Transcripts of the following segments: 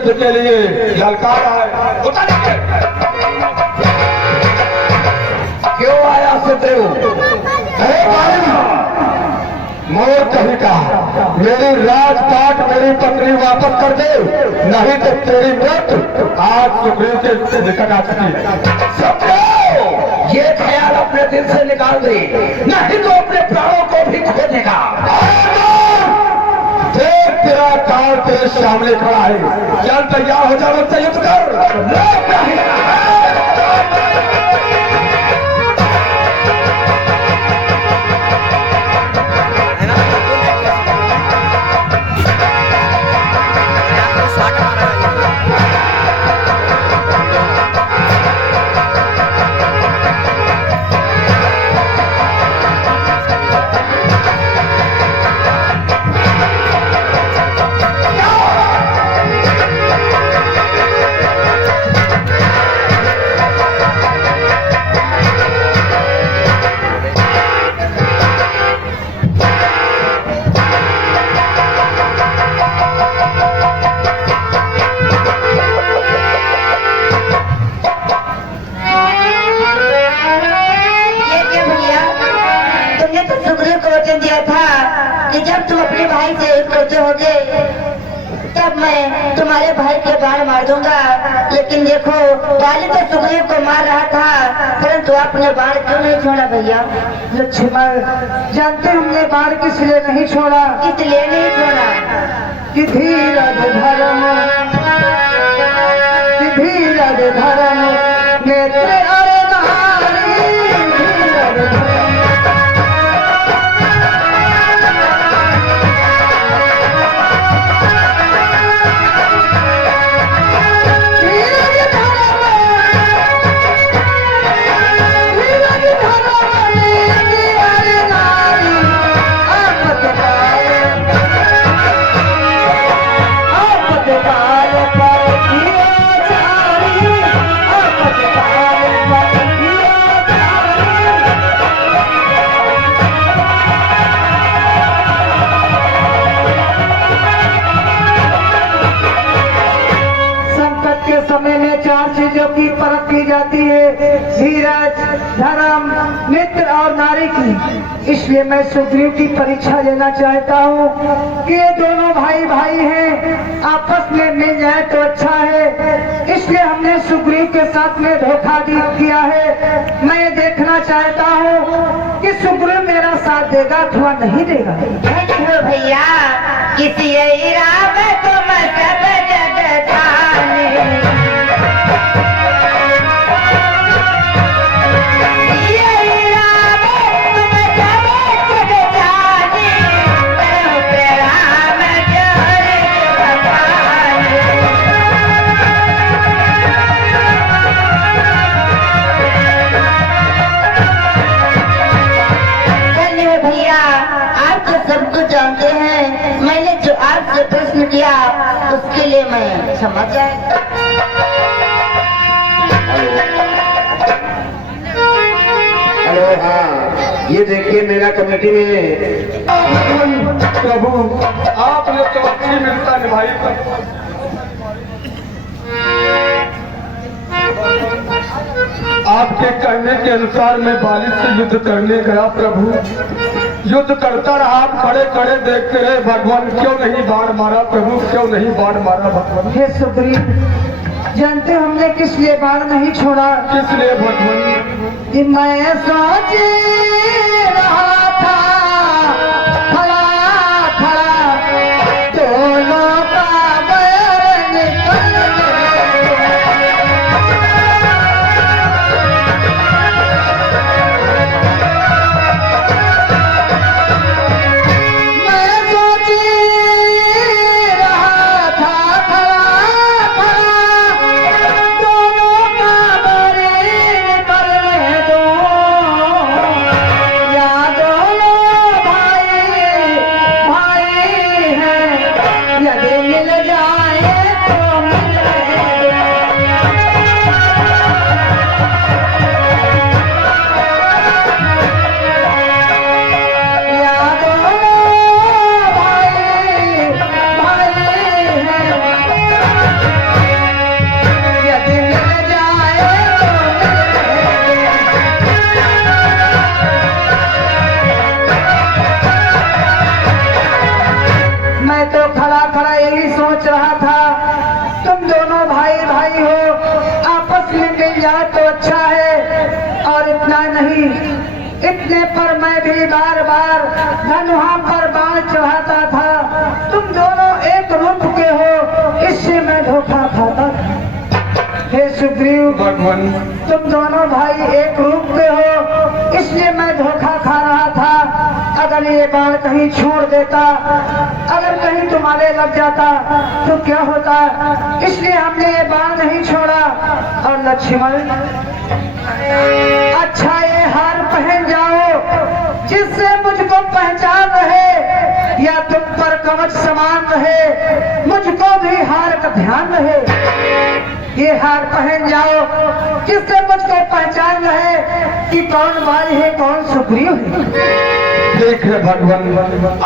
युद्ध के लिए ललकार आए। उतर जाए। क्यों आया सुग्रीव? मोर कहीं का मेरी राजपाट मेरी पत्नी वापस कर दे, नहीं तो तेरी मौत आज सुग्रीव के निकट आ चुकी है। ये ख्याल अपने दिल से निकाल दे, नहीं तो अपने प्राणों को भी खो देगा। देख तेरा काल तेरे सामने खड़ा है, चल तैयार हो जा, मुझसे युद्ध कर। जब तुम अपने भाई से एक होते होगे तब मैं तुम्हारे भाई के बाण मार दूंगा। लेकिन देखो पहले तो सुग्रीव को मार रहा था, परंतु आपने बाण क्यों नहीं छोड़ा भैया? लक्ष्मण जानते हमने बाण किस लिए नहीं छोड़ा? इसलिए नहीं छोड़ा कि धीरज धर्म नेत्र अरे नारी धीरज की परख की जाती है, धीरज, धर्म, मित्र और नारी की। इसलिए मैं सुग्रीव की परीक्षा लेना चाहता हूँ कि ये दोनों भाई भाई हैं, आपस में मिल जाए तो अच्छा है। इसलिए हमने सुग्रीव के साथ में धोखा किया है। मैं देखना चाहता हूँ कि सुग्रीव मेरा साथ देगा अथवा नहीं देगा। भैया किसी इराम तुम सब जग जाने, जानते हैं। मैंने जो आपसे प्रश्न किया उसके लिए मैं क्षमा चाहता। हेलो, हाँ ये देखिए मेरा कमेटी में प्रभु आपने तो अच्छी मिलता निभाई। आपके कहने के अनुसार मैं बालिश से युद्ध करने गया प्रभु। युद्ध करता रहा, आप खड़े खड़े देखते रहे। भगवान क्यों नहीं बाण मारा प्रभु, क्यों नहीं बाण मारा भगवान? हे सुग्रीव, जानते हमने किस लिए बाण नहीं छोड़ा? किस लिए भगवान? कि मैं सोच रहा था खड़ा खड़ा दोनों का बैर निकल इतना नहीं, इतने पर मैं भी बार बार धनुहा पर बाण चढ़ाता था। तुम दोनों एक रूप के हो, इससे मैं धोखा खाता था। हे सुग्रीव, भगवान तुम दोनों भाई एक रूप के हो, इसलिए मैं धोखा खा रहा था। अगर ये बाण कहीं छोड़ देता, अगर कहीं तुम्हारे लग जाता तो क्या होता, इसलिए हमने ये बाण नहीं छोड़ा। और लक्ष्मण, अच्छा ये हार पहन जाओ जिससे मुझको पहचान रहे, या तुम पर कवच समान रहे, मुझको भी हार का ध्यान रहे। ये हार पहन जाओ जिससे मुझको पहचान रहे कि कौन बाली है, कौन सुग्रीव है। देख रहे भगवान,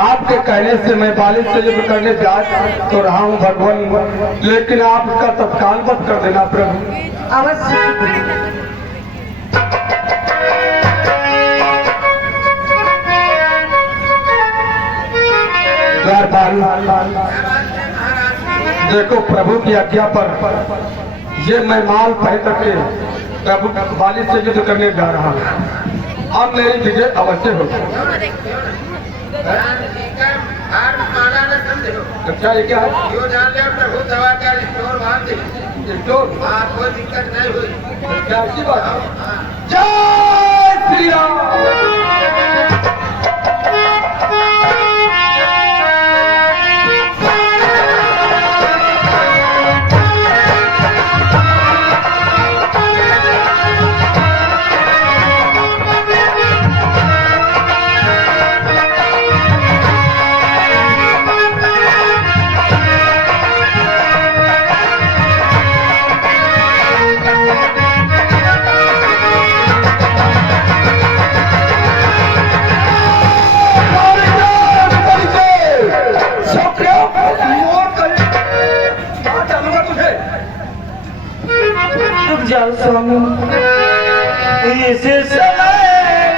आपके कहने से मैं बाली से युद्ध करने जा तो रहा हूँ भगवान, लेकिन आप इसका तत्काल वध कर देना प्रभु। अवश्य। देखो प्रभु की आज्ञा पर ये मैं माल पहन करके प्रभु बाली से युद्ध करने जा रहा हूँ। अब मेरी विजय अवश्य हो। अच्छा ये क्या है? प्रभु दवा का स्टोर बांध दे, कोई दिक्कत नहीं हुई। क्या अच्छी बात है। जय श्री राम। जाओ स्वामी, इस समय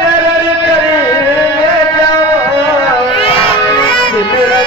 नरर करे जाओ, मेरा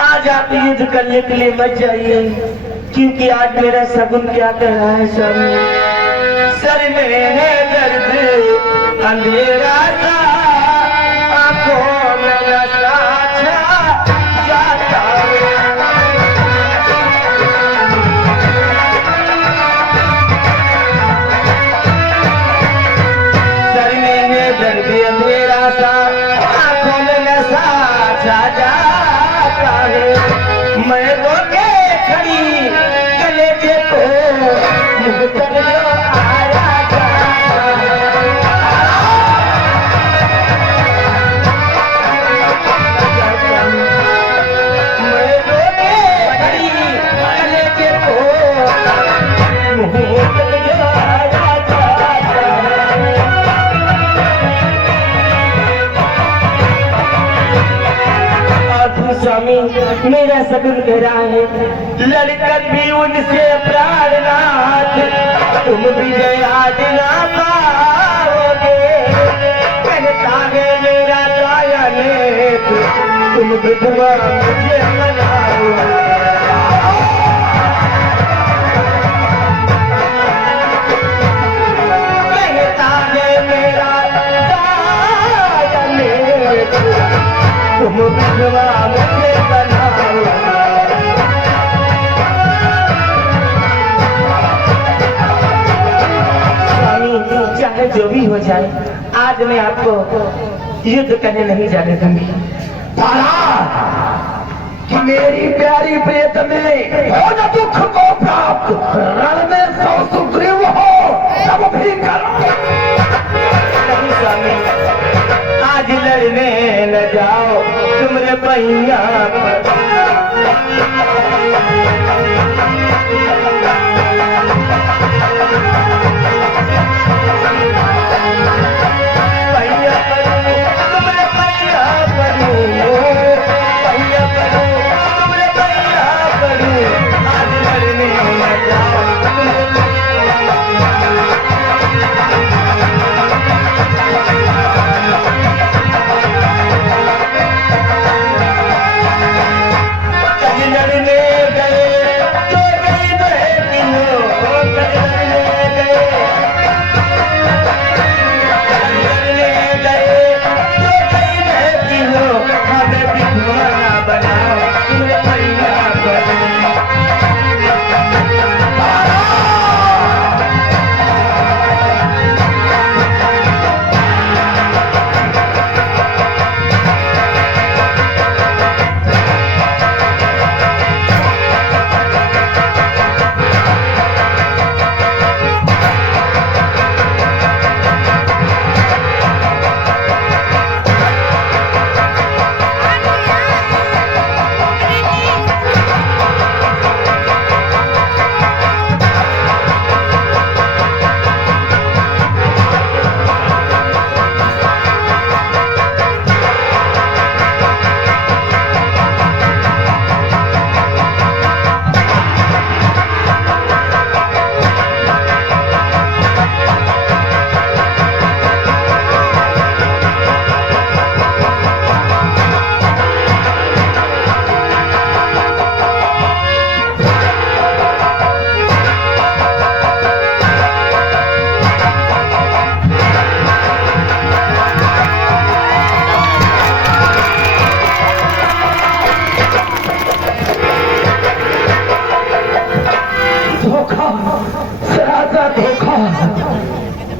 आज आप युद्ध करने के लिए मत जाइए, क्योंकि आज मेरा सगुन क्या कह रहा है स्वामी। सर में है दर्द अंधेरा सा, आंखों में नशा छा जाता है। सर में है दर्द अंधेरा सा, आंखों में नशा छा जाता है। मैं रोके खड़ी कलेजे को मुँह कर लो आया जाता है। मैं रोके खड़ी कलेजे को मुँह कर लो आया जाता है। स्वामी मेरा सगुन कह रहा है, लड़कर भी उनसे प्राणनाथ, तुम विजय आज ना पाओगे। कहता है मेरा काया नेत्र, तुम विधवा मुझे मनाओगे। कहता है मेरा काया नेत्र, तुम विधवा मुझे बनाओगे। स्वामी चाहे जो भी हो जाए, आज मैं आपको युद्ध करने नहीं जाने दूंगी। कि मेरी प्यारी प्रेत में हो न दुख को प्राप्त, रण में 100 सुग्रीव हो तब भी करो। नहीं स्वामी, आज लड़ने न जाओ तुमरे पहिया पर।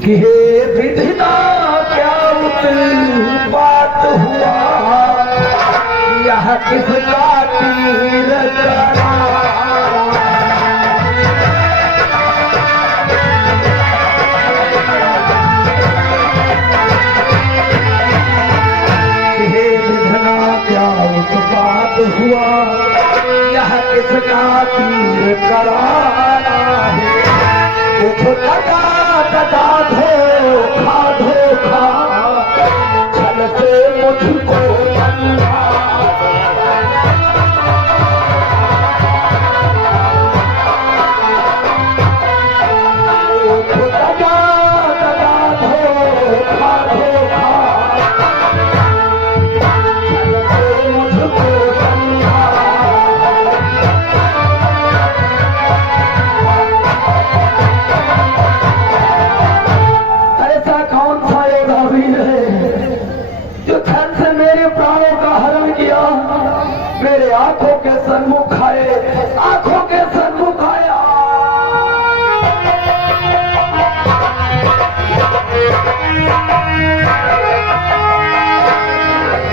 कि हे विधिना क्या उत्पात हुआ, यह किसका तीर करा। हे विधिना क्या उत्पात हुआ, यह किसका तीर कराना है। उठ लगा तथा धोखा धोखा, छल से मुझको बंधा। उठ लगा तथा धोखा धोखा, छल से मुझको बंधा। मेरे आंखों के सन्मुख आए, आंखों के सन्मुख आया।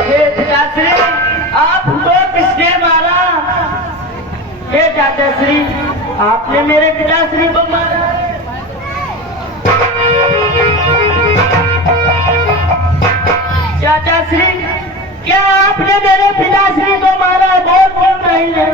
हे पिताश्री, आपको किसने मारा? हे चाचाश्री, आपने मेरे पिताश्री को मारा। चाचाश्री, क्या आपने मेरे पिताश्री को मारा? बोल बोल रही है।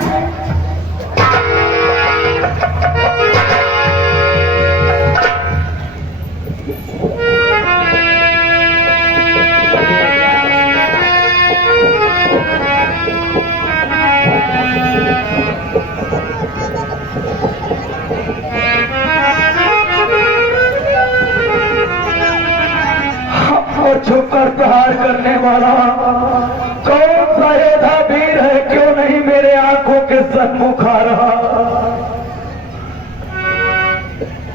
छुपकर प्रहार करने वाला कौन सा योद्धा वीर है, क्यों नहीं मेरे आंखों के सन्मुख आ रहा।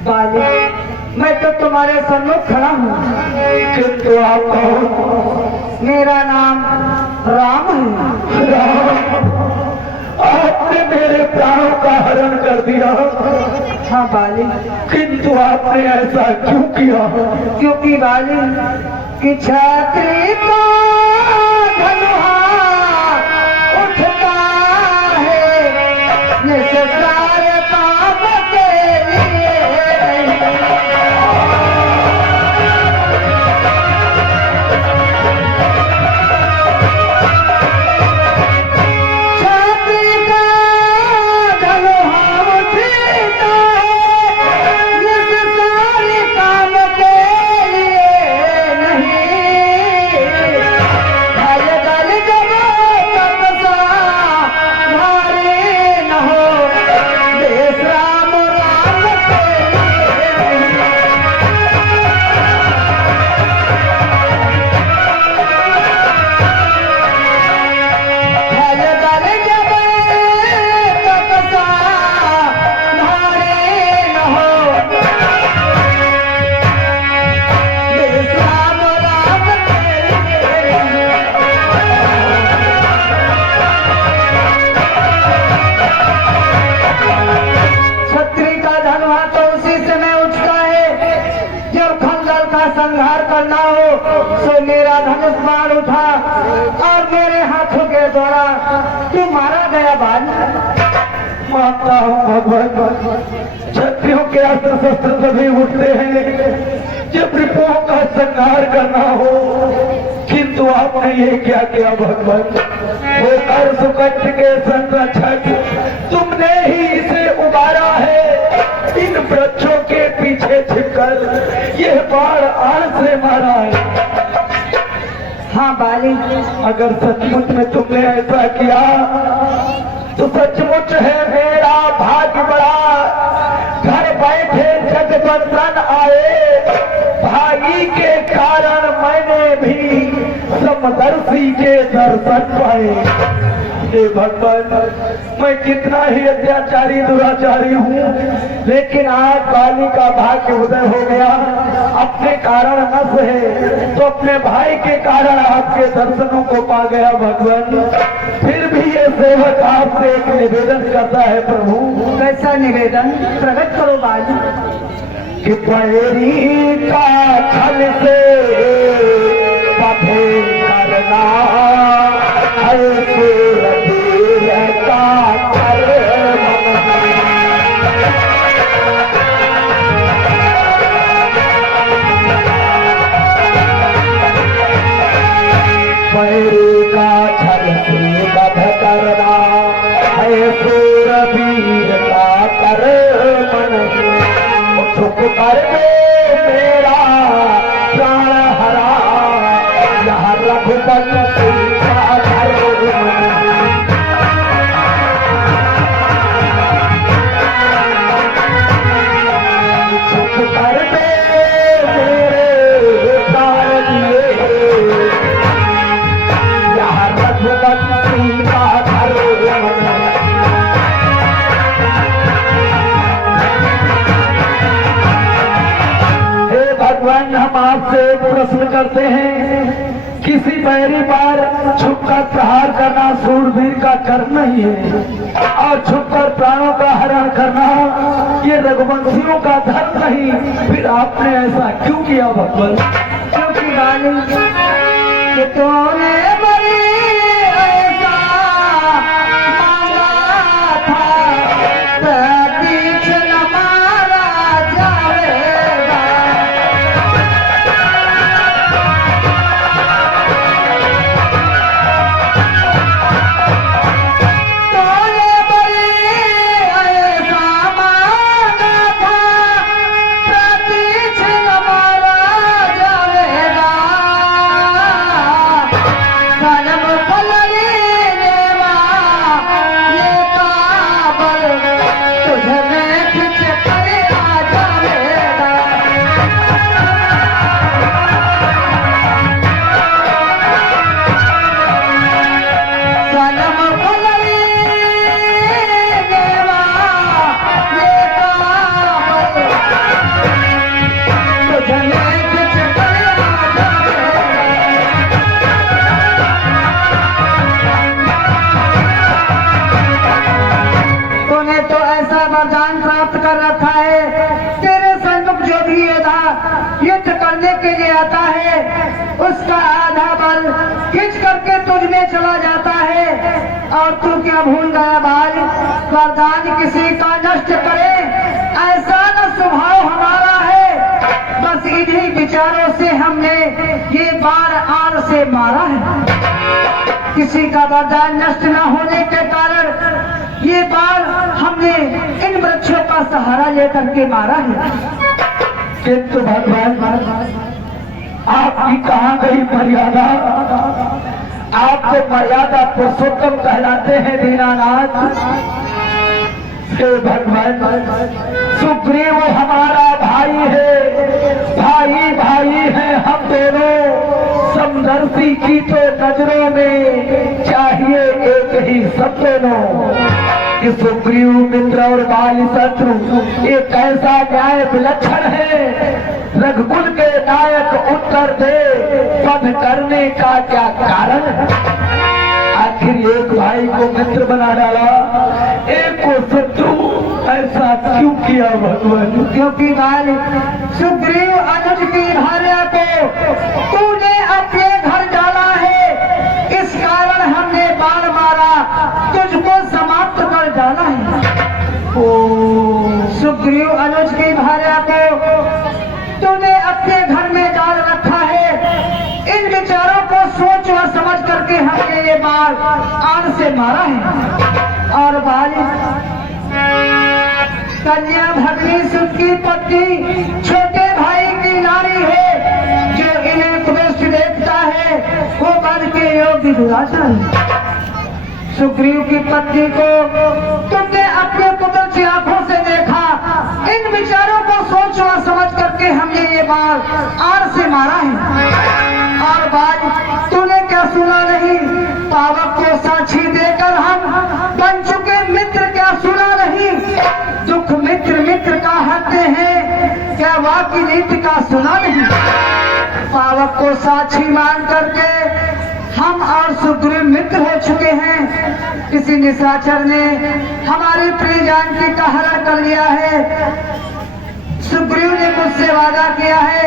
बाली, मैं तो तुम्हारे सन्मुख खड़ा हूँ, किंतु आप कौन? मेरा नाम राम है। राम, आपने मेरे प्राणों का हरण कर दिया। हाँ बाली, किंतु आपने ऐसा क्यों किया? क्योंकि बाली कि छात्री का धनुहा उठता सारे काम के लिए छात्री का धनुहा उठता है इस सारे काम के लिए नहीं भल बल जब तपसा भारी न हो देश राम राम के लिए भल बल जब तपसा भारी न हो देश राम राम के लिए छत्री का धनुहा तो उसी समय उठता है जब खंजर का संहार करना हो। सो मेरा धनुष बाण उठा और मेरे हाथों के द्वारा तू मारा गया बाण। मानता हूँ भगवान, क्षत्रियों के अस्त्र शस्त्र तभी उठते हैं जब रिपुओं का संहार करना हो, किंतु आपने ये क्या किया भगवान? वो कर सुकट के संरक्षक, तुमने ही इसे उबारा है इन वृक्षों के पीछे छिपकर यह बाढ़ आड़ से मारा है। हाँ बाली, अगर सचमुच में तुमने ऐसा किया तो सचमुच है मेरा भाग्य बड़ा। घर बैठे जगबंधन आए, भागी के कारण मैंने भी समदर्शी के दर्शन पाए। हे भगवान, मैं कितना ही अत्याचारी दुराचारी हूँ, लेकिन आज बाली का भाग्य उदय हो गया। अपने कारण नस है तो अपने भाई के कारण आपके दर्शनों को पा गया भगवान। फिर भी ये सेवक आपसे एक निवेदन करता है प्रभु। कैसा निवेदन? प्रकट करो बाली। कि पैरी का छल से पथे करना है सूरवीर का कर्म। पैरी का छल से वध करना है सूरवीर का कर्म। चुप कर दे मेरा प्राण हरा, यह रघुपति का धर्म। चुप कर दे मेरे प्राण दिए, यह रघुपति का धर्म। भगवान, हम आपसे एक प्रश्न करते हैं, किसी बैरी पर छुपकर प्रहार करना सूरवीर का कर्म नहीं है, और छुपकर प्राणों का हरण करना ये रघुवंशियों का धर्म नहीं। फिर आपने ऐसा क्यों किया भगवान? क्योंकि बाली कि तूने बड़ी ऐसा मांगा था, प्रतीक्ष न मारा जाएगा। तूने बड़ी ऐसा मांगा था, प्रतीक्ष न मारा जाएगा। कलम फलरी देवा ये काबल तुझ में खिंच कर आ जाएगा। कलम फलरी देवा ये काबल तुझ में खिंच कर आ जाएगा। तूने तो ऐसा वरदान प्राप्त कर रखा है, तेरे सन्मुख जो भी योद्धा युद्ध करने के लिए आता है उसका आधा बल खींच करके तुझ में चला जाता है। और तू क्या भूल गया भाई? वरदान किसी का नष्ट करे, ऐसा न स्वभाव हमारा है। बस इन्हीं विचारों से हमने ये बाण आन से मारा है। किसी का वरदान नष्ट न होने के कारण ये बाण हमने इन वृक्षों का सहारा लेकर के मारा है। किंतु भगवान, आपकी कहाँ गई मर्यादा? आप तो मर्यादा पुरुषोत्तम कहलाते हैं दीनानाथ। हे भगवान, सुग्रीव हमारा भाई है, भाई भाई है हम दोनों। समदर्शी की तो नजरों में चाहिए एक ही सब दोनों। कि सुग्रीव मित्र और बाली शत्रु ये कैसा न्याय विलक्षण है। रघुकुल के नायक उत्तर दे, पद करने का क्या कारण है? आखिर एक भाई को मित्र बना डाला, एक को शत्रु, ऐसा क्यों किया भगवान? क्योंकि भाई सुग्रीव अनुज की भार्या को तूने अपने घर डाला है, इस कारण हमने बाण मारा, तुझको समाप्त कर डाला है। सुग्रीव अनुज की भार्या को तूने अपने घर में डाल रखा है। इन विचारों को सोच और समझ करके हमने ये बाण आन से मारा है। और बाली कन्या भगनी सुख की पत्नी छोटे भाई की नारी है, जो इन्हें कुदृष्ट देखता है वो बन के योग्य दुराचार है। सुग्रीव की पत्नी को तुमने अपने कुदरती आंखों से देखा। इन विचारों को सोच और समझ करके हमने ये बाण आर से मारा है। और बात तूने क्या सुना नहीं? पावक को साक्षी देकर हम बन चुके मित्र, क्या सुना नहीं? दुख मित्र मित्र का हटते हैं, क्या वाकी नीति का सुना नहीं? पावक को साक्षी मान करके हम और सुग्रीव मित्र हो चुके हैं। किसी निशाचर ने हमारी प्रिय जानकी का हरण कर लिया है। सुग्रीव ने मुझसे वादा किया है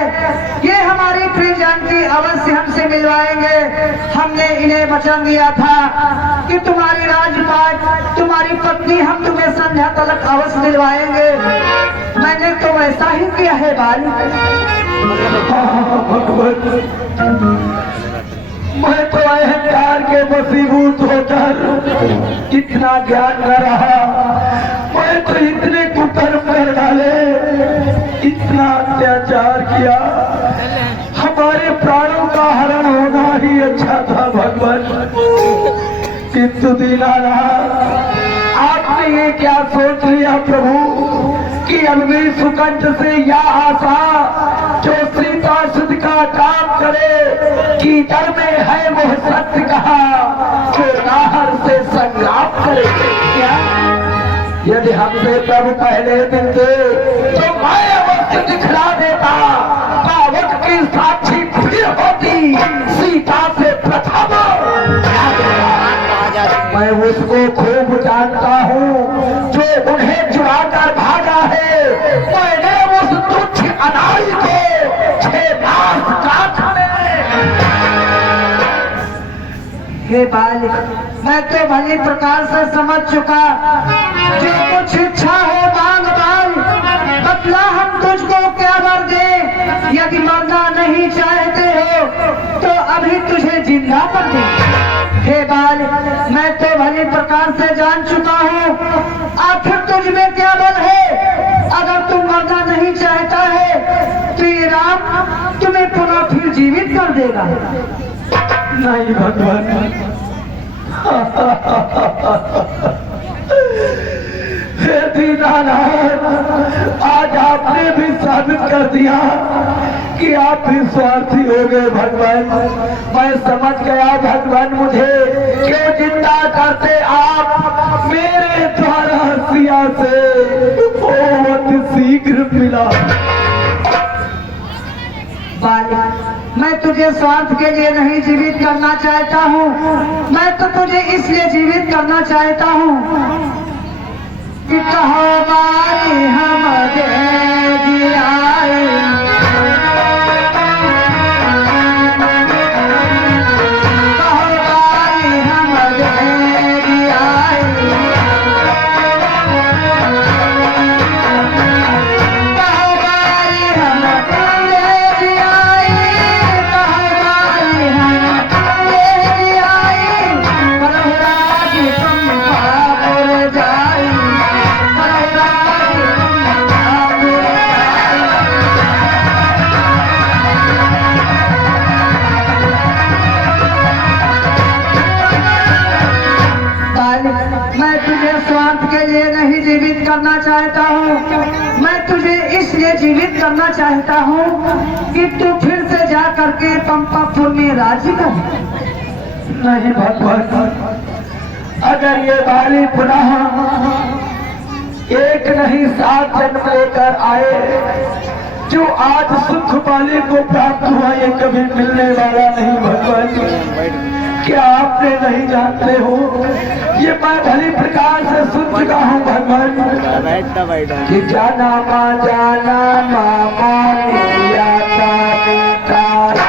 ये हमारी प्रिय जानकी अवश्य हमसे मिलवाएंगे। हमने इन्हें वचन दिया था कि तुम्हारी राजपाट, तुम्हारी पत्नी हम तुम्हें संध्या तलक अवश्य दिलवाएंगे। मैंने तो वैसा ही किया है बाल। मैं तो अहंकार के वशीभूत होकर इतना ज्ञान न रहा। मैं तो इतने कुकर्म कर डाले, इतना अत्याचार किया। हमारे प्राणों का हरण होना ही अच्छा था भगवान। किंतु दीनानाथ, आपने ये क्या सोच लिया प्रभु कि अग्नि सुकंठ से यह आशा जो सीता सुध का काम करे कि डर में है वो सत्य कहा, जो नाहर से संग्राम करे। क्या यदि हमसे प्रभु पहले मिलते तो मैं अवश्य दिखला देता। पावक की साक्षी फिर होती सीता से प्रथम। मैं उसको खूब जानता हूँ जो उन्हें चुराकर भागा है। मैंने उस तुच्छ अनाड़ी को 6 मास काट हे बाल, मैं तो भली प्रकार से समझ चुका। जो कुछ इच्छा हो मांग बाल, बतला हम तुझको क्या वर दे। यदि मरना नहीं चाहते हो तो अभी तुझे जिंदा कर दे। हे बाल, मैं तो भली प्रकार से जान चुका हूँ आखिर तुझ में क्या बल है। अगर तुम मरना नहीं चाहता है तो ये राम तुम्हें पुनः फिर जीवित कर देगा। नहीं भगवान, हे दीनानाथ, आज आपने भी साबित कर दिया कि आप भी स्वार्थी हो गए भगवान। मैं समझ गया भगवान, मुझे क्यों जिंदा करते आप। मेरे द्वारा सिया से बहुत शीघ्र मिला। बाली, मैं तुझे स्वार्थ के लिए नहीं जीवित करना चाहता हूँ। मैं तो तुझे इसलिए जीवित करना चाहता हूँ कि कहो बाली हम दे जियाए, कहो बाली हम दे जियाए। मैं तुझे स्वार्थ के लिए नहीं जीवित करना चाहता हूँ। मैं तुझे इसलिए जीवित करना चाहता हूँ कि तू फिर से जा करके पंपापुर में राज्य कर। नहीं भगवान, अगर ये बाली पुनः एक नहीं 7 जन्म लेकर आए, जो आज सुख बाली को प्राप्त हुआ ये कभी मिलने वाला नहीं भगवान। क्या आपने नहीं जानते हो, ये मैं भली प्रकार से सुन चुका हूँ भगवान कि जाना मामा लिया तारा।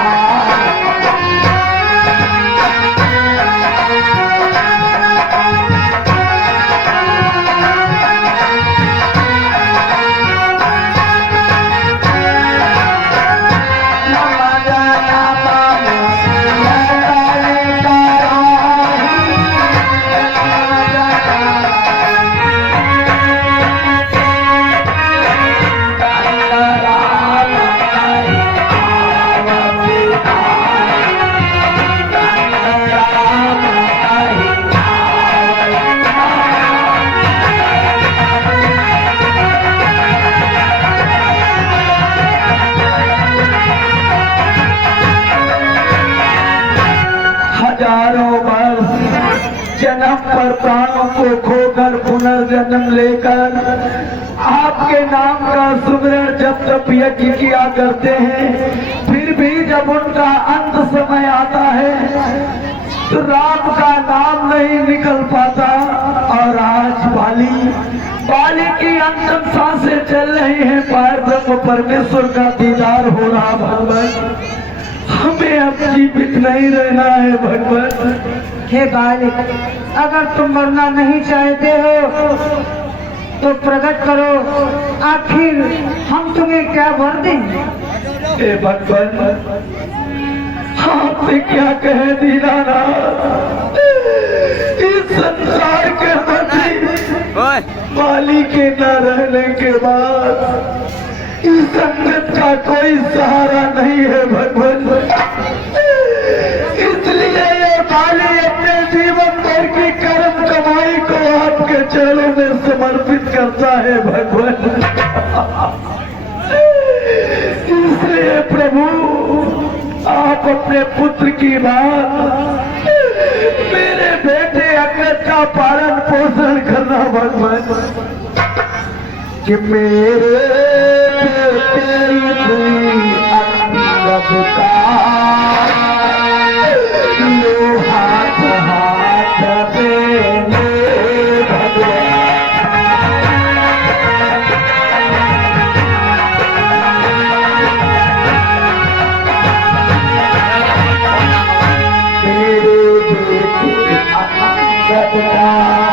हजारों वर्ष जन्म पर प्राणों को खोकर पुनर्जन्म लेकर आपके नाम का सुमिरन जब तब यज्ञ किया करते हैं, फिर भी जब उनका अंत समय आता है तो राम का नाम नहीं निकल पाता। और आज बाली की अंतिम सांसें चल रही हैं, पार ब्रह्म परमेश्वर का दीदार हो रहा भगवान। हमें अब जीवित नहीं रहना है भगवान। हे बालिक, अगर तुम मरना नहीं चाहते हो तो प्रकट करो, आखिर हम तुम्हें क्या वर देंगे। हे भगवान, आपसे क्या कहे दीनानाथ, इस संसार के बाली के न रहने के बाद इस संगत का कोई सहारा नहीं है भगवान। इसलिए ये बाली अपने जीवन भर की कर्म कमाई को आपके चरणों में समर्पित करता है भगवान। इसलिए प्रभु, आप अपने पुत्र की बात, मेरे बेटे अग्रज का पालन पोषण करना भगवान, कि मेरे अंगद का लो हाथ देने भगवान। मेरे बेटे अंगद का